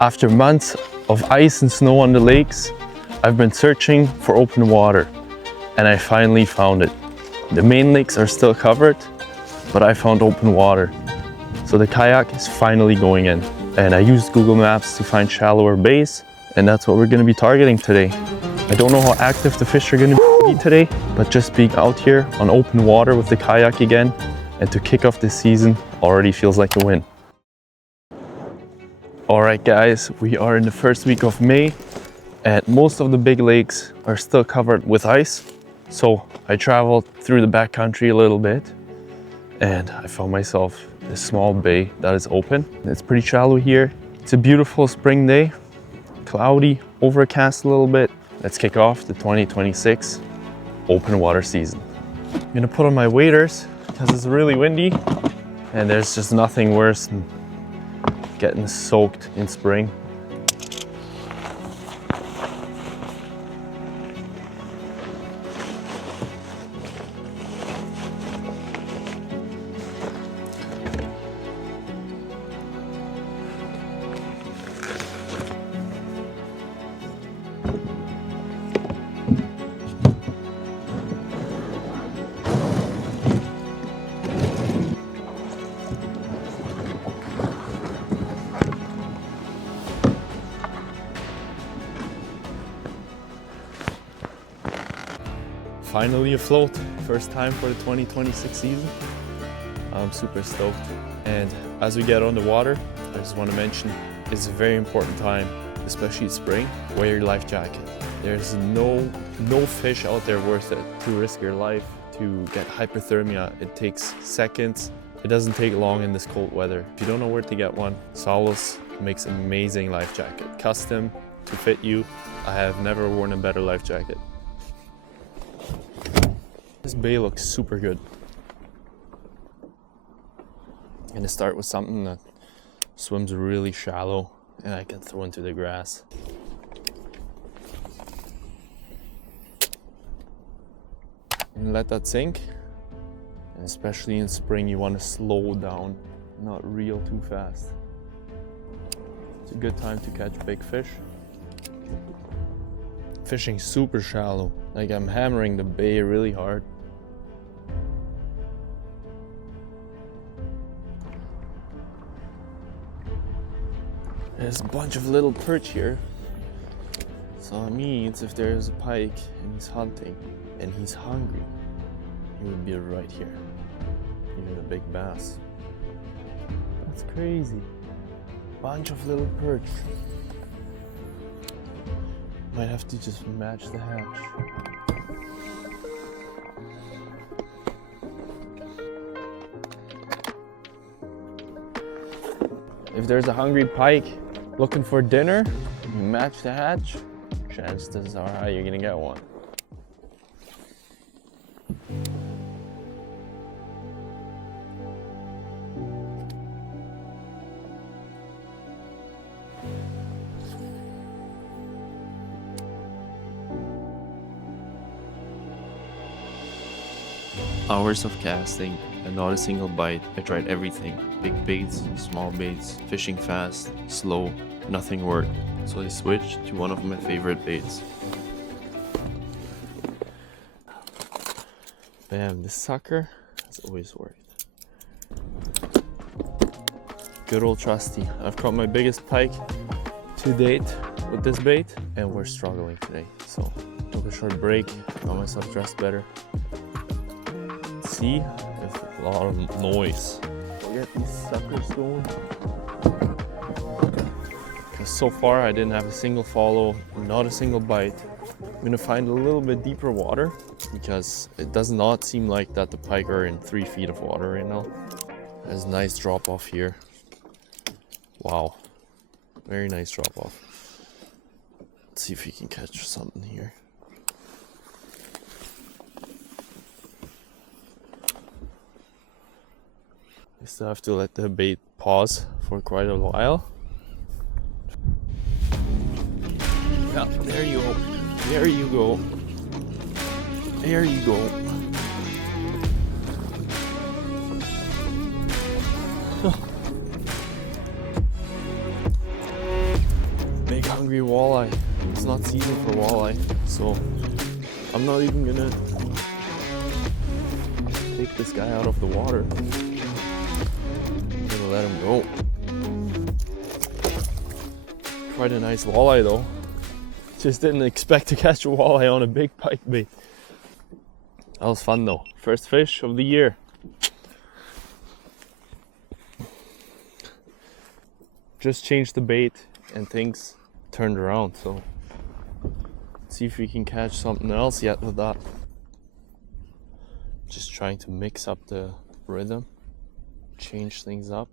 After months of ice and snow on the lakes, I've been searching for open water, and I finally found it. The main lakes are still covered, but I found open water. So the kayak is finally going in, and I used Google Maps to find shallower bays, and that's what we're gonna be targeting today. I don't know how active the fish are gonna be today, but just being out here on open water with the kayak again and to kick off this season already feels like a win. Alright guys, we are in the first week of May and most of the big lakes are still covered with ice. So I traveled through the backcountry a little bit and I found myself this small bay that is open. It's pretty shallow here. It's a beautiful spring day, cloudy, overcast a little bit. Let's kick off the 2026 open water season. I'm gonna put on my waders because it's really windy and there's just nothing worse than getting soaked in spring. Finally afloat, first time for the 2026 season. I'm super stoked. And as we get on the water, I just want to mention it's a very important time, especially in spring, wear your life jacket. There's no fish out there worth it to risk your life, to get hypothermia. It takes seconds. It doesn't take long in this cold weather. If you don't know where to get one, Salos makes amazing life jacket, custom to fit you. I have never worn a better life jacket. This bay looks super good. I'm gonna start with something that swims really shallow and I can throw into the grass. And let that sink. And especially in spring, you want to slow down, not reel too fast. It's a good time to catch big fish. Fishing super shallow, like I'm hammering the bay really hard. There's a bunch of little perch here, so it means if there's a pike and he's hunting and he's hungry, he would be right here. Even a big bass. That's crazy. Bunch of little perch. Might have to just match the hatch. If there's a hungry pike looking for dinner, you match the hatch, chances are high you're gonna get one. Hours of casting and not a single bite. I tried everything. Big baits, small baits, fishing fast, slow, nothing worked. So I switched to one of my favorite baits. Bam, this sucker has always worked. Good old trusty. I've caught my biggest pike to date with this bait and we're struggling today. So took a short break, got myself dressed better. See, there's a lot of noise. Get these suckers going. Because so far I didn't have a single follow, not a single bite. I'm gonna find a little bit deeper water because it does not seem like that the pike are in 3 feet of water right now. There's a nice drop off here. Wow, very nice drop off. Let's see if we can catch something here. I still have to let the bait pause for quite a while. Yeah, there you go. There you go. There you go. hungry walleye. It's not season for walleye, so I'm not even gonna take this guy out of the water. I'm gonna let him go. Quite a nice walleye though. Just didn't expect to catch a walleye on a big pike bait. That was fun though. First fish of the year. Just changed the bait and things turned around, so let's see if we can catch something else yet with that. Just trying to mix up the rhythm, change things up.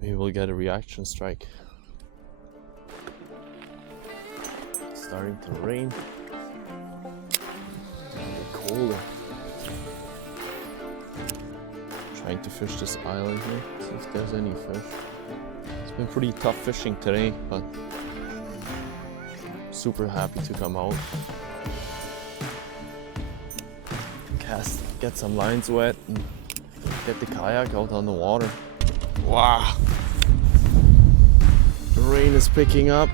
Maybe we'll get a reaction strike. It's starting to rain. And get colder. Trying to fish this island here, see if there's any fish. It's been pretty tough fishing today, but super happy to come out. Cast, get some lines wet, and get the kayak out on the water. Wow! The rain is picking up.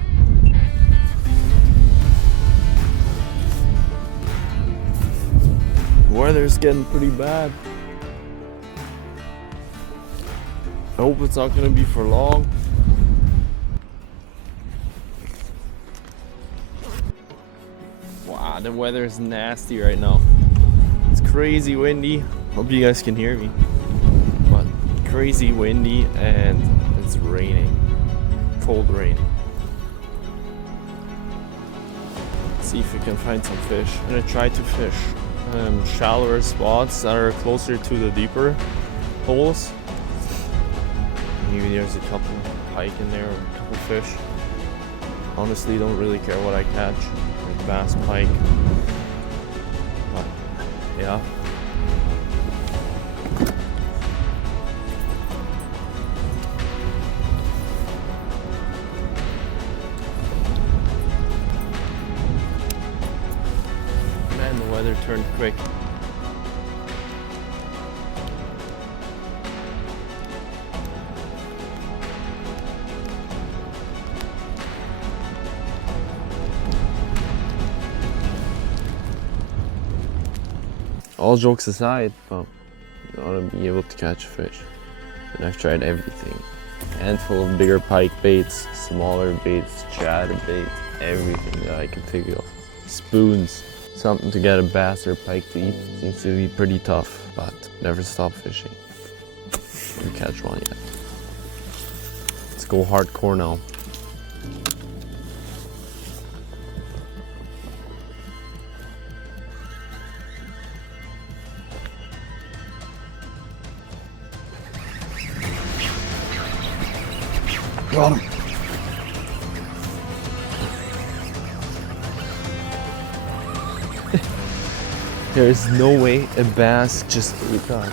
The weather's getting pretty bad. I hope it's not gonna be for long. Wow, the weather is nasty right now. It's crazy windy. Hope you guys can hear me. But crazy windy and it's raining. Cold rain. Let's see if we can find some fish. I'm gonna try to fish shallower spots that are closer to the deeper holes. Maybe there's a couple pike in there or a couple fish. Honestly, don't really care what I catch, like bass, pike. But yeah. Man, the weather turned quick. All jokes aside, well, you ought to be able to catch a fish. And I've tried everything. A handful of bigger pike baits, smaller baits, chatterbait, everything that I could think of. Spoons, something to get a bass or pike to eat. Seems to be pretty tough, but never stop fishing. Didn't catch one yet. Let's go hardcore now. Got him. There is no way a bass just ate that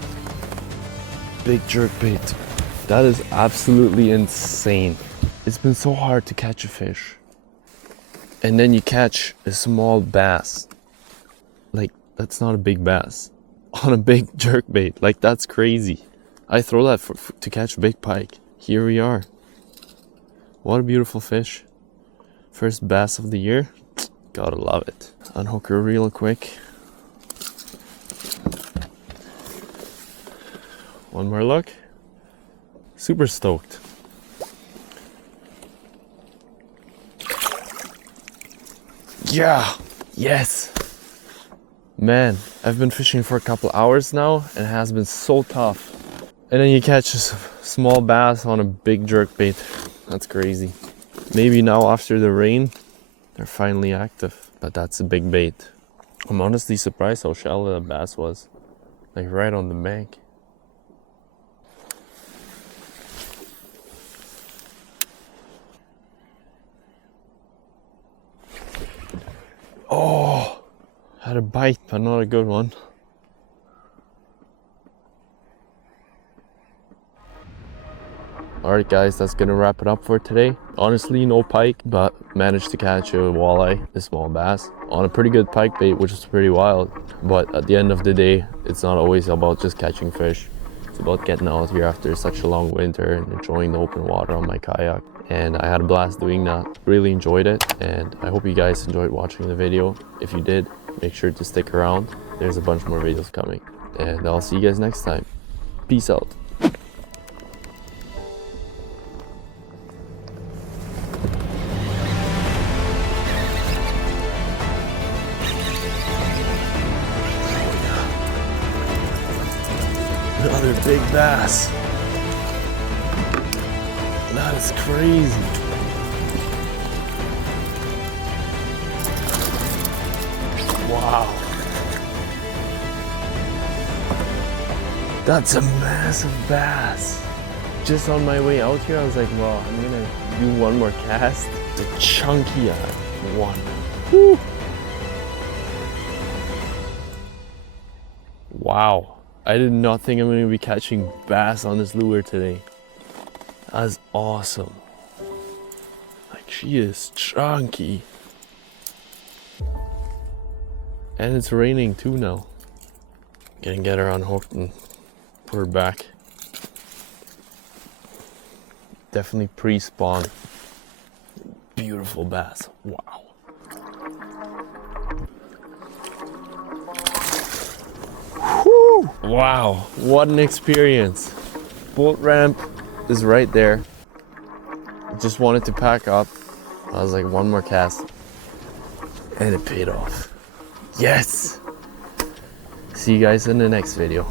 big jerkbait. That is absolutely insane. It's been so hard to catch a fish. And then you catch a small bass. Like, that's not a big bass. On a big jerkbait. Like, that's crazy. I throw that to catch a big pike. Here we are. What a beautiful fish. First bass of the year. Gotta love it. Unhook her real quick. One more look. Super stoked. Yeah, yes. Man, I've been fishing for a couple hours now and it has been so tough. And then you catch a small bass on a big jerkbait. That's crazy. Maybe now after the rain, they're finally active. But that's a big bait. I'm honestly surprised how shallow that bass was. Like right on the bank. Oh, had a bite, but not a good one. Alright guys, that's gonna wrap it up for today. Honestly, no pike, but managed to catch a walleye, a small bass, on a pretty good pike bait, which is pretty wild. But at the end of the day, it's not always about just catching fish. It's about getting out here after such a long winter and enjoying the open water on my kayak. And I had a blast doing that. Really enjoyed it, and I hope you guys enjoyed watching the video. If you did, make sure to stick around. There's a bunch more videos coming, and I'll see you guys next time. Peace out. Another big bass. That is crazy. Wow. That's a massive bass. Just on my way out here, I was like, well, I'm gonna do one more cast. The chunky one. Woo. Wow. I did not think I'm gonna be catching bass on this lure today. That's awesome. Like, she is chunky. And it's raining too now. Gonna get her unhooked and put her back. Definitely pre-spawn. Beautiful bass. Wow. Whew. Wow, what an experience. Boat ramp is right there. Just wanted to pack up. I was like, one more cast. And it paid off. Yes! See you guys in the next video.